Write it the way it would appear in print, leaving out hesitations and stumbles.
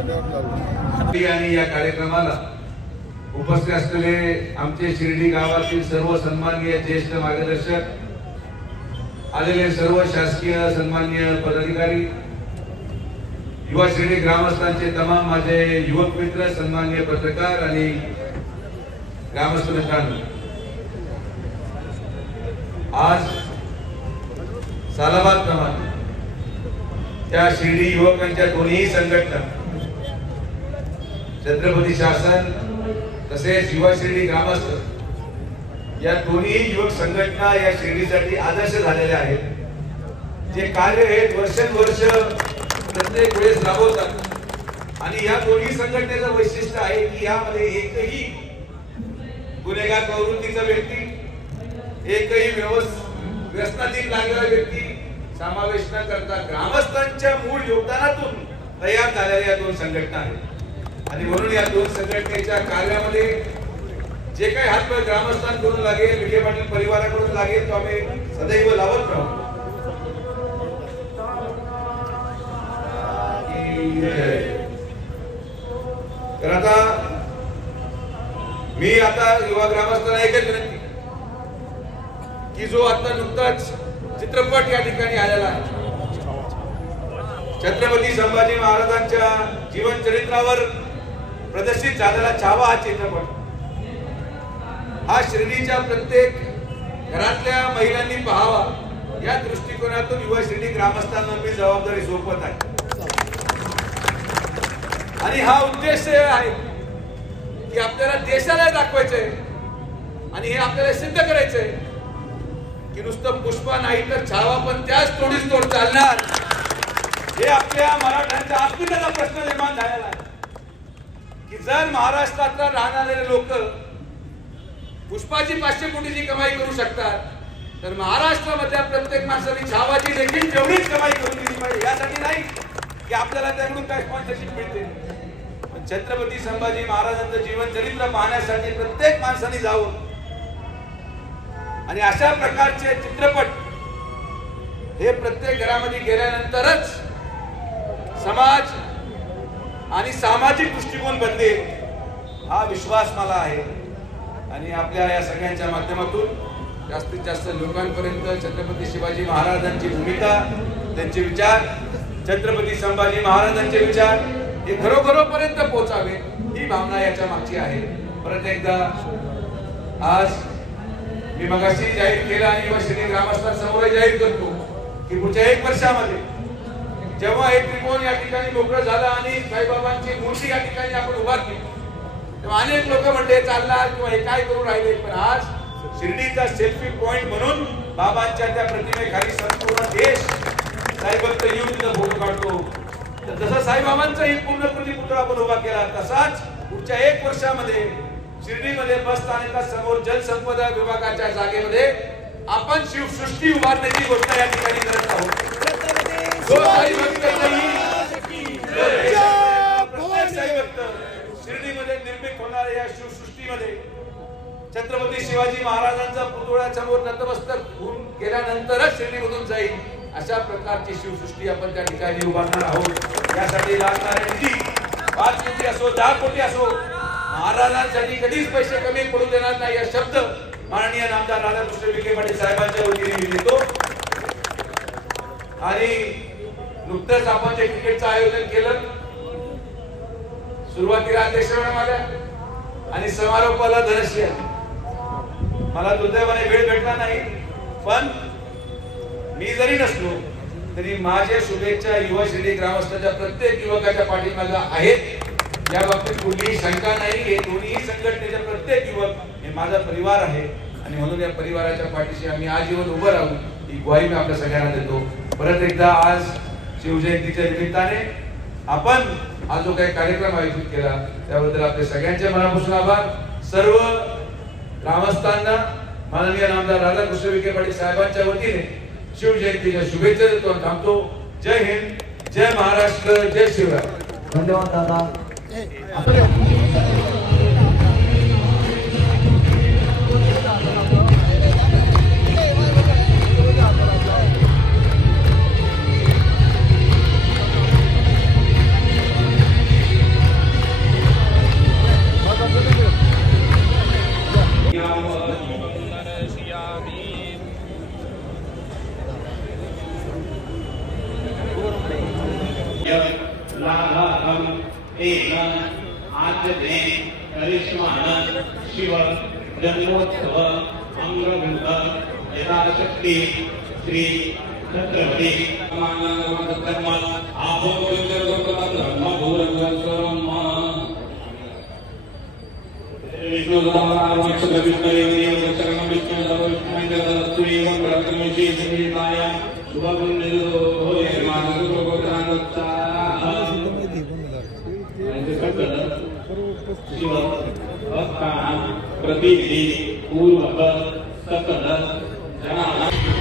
आणि या कार्यक्रमाला उपस्थित असलेले आमचे शिर्डी गावातील सर्व सन्माननीय ज्येष्ठ मार्गदर्शक, आलेले सर्व शासकीय सन्माननीय पदाधिकारी, युवा शिर्डी ग्रामस्थांचे तमाम माझे युवक मित्र, सन्माननीय पत्रकार आणि ग्रामस्थ मित्रांनो, आज सालाबाद प्रमाणे त्या शिर्डी युवकांच्या दोन्ही संघटना, छत्रपती शासन तसेच युवा शिर्डी ग्रामस्थ या दोन्ही युवक संघटना या शिर्डीसाठी आदर्श झालेल्या आहेत। जे कार्य हे वर्षानुवर्ष प्रत्येक वेळेस राबवतात आणि या दोन्ही संघटनेचं वैशिष्ट्य आहे की यामध्ये एकही गुन्हेगार प्रवृत्तीचा व्यक्ती, एकही व्यसनाधीन लागलेला व्यक्ती समावेश न करता ग्रामस्थांच्या मूळ योगदानातून तयार झालेल्या या दोन संघटना आहेत। आणि म्हणून या दोन संघटनेच्या कार्यामध्ये जे काही हातभार ग्रामस्थांकडून लागेल, विखे पाटील परिवाराकडून लागेल, तो आम्ही सदैव लावत राहू। तर आता मी युवा ग्रामस्थांना एकच विनंती की जो आता नुकताच चित्रपट या ठिकाणी आलेला आहे, छत्रपती संभाजी महाराजांच्या जीवन चरित्रावर प्रदर्शित झालेला छावा हा चित्रपट, हा शिर्डीच्या प्रत्येक घरातल्या महिलांनी पाहावा या दृष्टिकोनातून युवा शिर्डी ग्रामस्थांना मी जबाबदारी सोपवत आहे। आणि हा उद्देश आहे की आपल्याला देशाला दाखवायचंय आणि हे आपल्याला सिद्ध करायचंय की नुसतं पुष्पा नाही तर छावा पण त्याच तोडीस तोड चालणार, हे आपल्या मराठ्यांच्या अस्मितेचा प्रश्न निर्माण झालेला आहे की जर महाराष्ट्रात राहणारे लोक पुष्पाची 500 कोटीची कमाई करू शकतात तर महाराष्ट्रामधल्या प्रत्येक माणसाने छावाची देखील तेवढीच कमाई करून दिली पाहिजे। यासाठी नाही की आपल्याला त्याकडून काय स्पॉन्सरशिप मिळते, पण छत्रपती संभाजी महाराजांचं जीवन चरित्र पाहण्यासाठी प्रत्येक माणसाने जावं आणि अशा प्रकारचे चित्रपट हे प्रत्येक घरामध्ये गेल्यानंतरच समाज आणि सामाजिक दृष्टिकोन बदलेल हा विश्वास मला आहे। आणि आपल्या या सगळ्यांच्या माध्यमातून जास्तीत जास्त लोकांपर्यंत छत्रपती शिवाजी महाराजांची भूमिका, त्यांचे विचार, छत्रपती संभाजी महाराजांचे विचार हे घरोघरोपर्यंत पोहोचावे ही भावना याच्या मागची आहे। परत एकदा आज मी मगाशी जाहीर केला आणि युवा शिर्डी ग्रामस्थांसमोर जाहीर करतो की पुढच्या 1 वर्षामध्ये जेव्हा हे त्रिकोण या ठिकाणी मोकळं झालं आणि साईबाबांची मूर्ती या ठिकाणी आपण उभारली तेव्हा अनेक लोक म्हणले चालणार किंवा हे काय करून राहिले, पण आज शिर्डीचा सेल्फी पॉइंट म्हणून बाबांच्या त्या प्रतिमेखाली संपूर्ण देश साईभक्त येऊन तिथं फोटो काढतो। तर जसं साईबाबांचा ही पूर्णकृती पुतळा आपण उभा केला तसाच पुढच्या 1 वर्षामध्ये शिर्डीमध्ये बस स्थानकासमोर जलसंपदा विभागाच्या जागेमध्ये आपण शिवसृष्टी उभारण्याची गोष्ट या ठिकाणी करत आहोत। शिर्डीमध्ये निर्मित होणाऱ्या या शिवसृष्टीमध्ये छत्रपती शिवाजी महाराजांचा पुतळ्यासमोर नतमस्तक होऊन गेल्यानंतरच शिर्डीमधून जाईल अशा प्रकारची शिवसृष्टी आपण त्या ठिकाणी उभारणार आहोत। यासाठी लागणारे निधी 5 कोटी असो 10 कोटी असो, महाराजांसाठी कधीच पैसे कमी पडू देणार नाही हा शब्द माननीय नामदार राधाकृष्ण विखे पाटील साहेबांच्या वतीने मी देतो। आणि नुकतंच आपण जे क्रिकेटचं आयोजन केलं, सुरुवातीला अध्यक्ष मॅडम आल्या आणि समारोपाला धनश्री आली। मला दुर्दैवाने वेळ भेटला नाही, पण मी जरी नसलो तरी माझ्या शुभेच्छा युवा शिर्डी ग्रामस्थांच्या प्रत्येक युवकाच्या पाठीमागे आहेत या बाबतीत कुठलीही शंका नाही। हे दोन्ही संघटनेचे प्रत्येक युवक हे माझा परिवार आहे आणि म्हणून या परिवाराच्या पाठीशी आम्ही आजीवन उभं राहू ही ग्वाही मी आपल्या सगळ्यांना देतो। परत एकदा आज शिवजयंतीच्या निमित्ताने आपण हा जो काही कार्यक्रम आयोजित केला त्याबद्दल आपले सगळ्यांचे मनापासून आभार। सर्व ग्रामस्थांना माननीय नामदार राधाकृष्ण विखे पाटील साहेबांच्या वतीने शिवजयंतीच्या शुभेच्छा देतो। थांबतो। जय हिंद, जय महाराष्ट्र, जय शिवराय। धन्यवाद दादा। एक आद्यते करिष्मान शिव जन्मोत्सव अंगभूत यथाशक्ति श्री छत्रपति शिव भक्ता प्रतिनिधि पूर्व सकल जना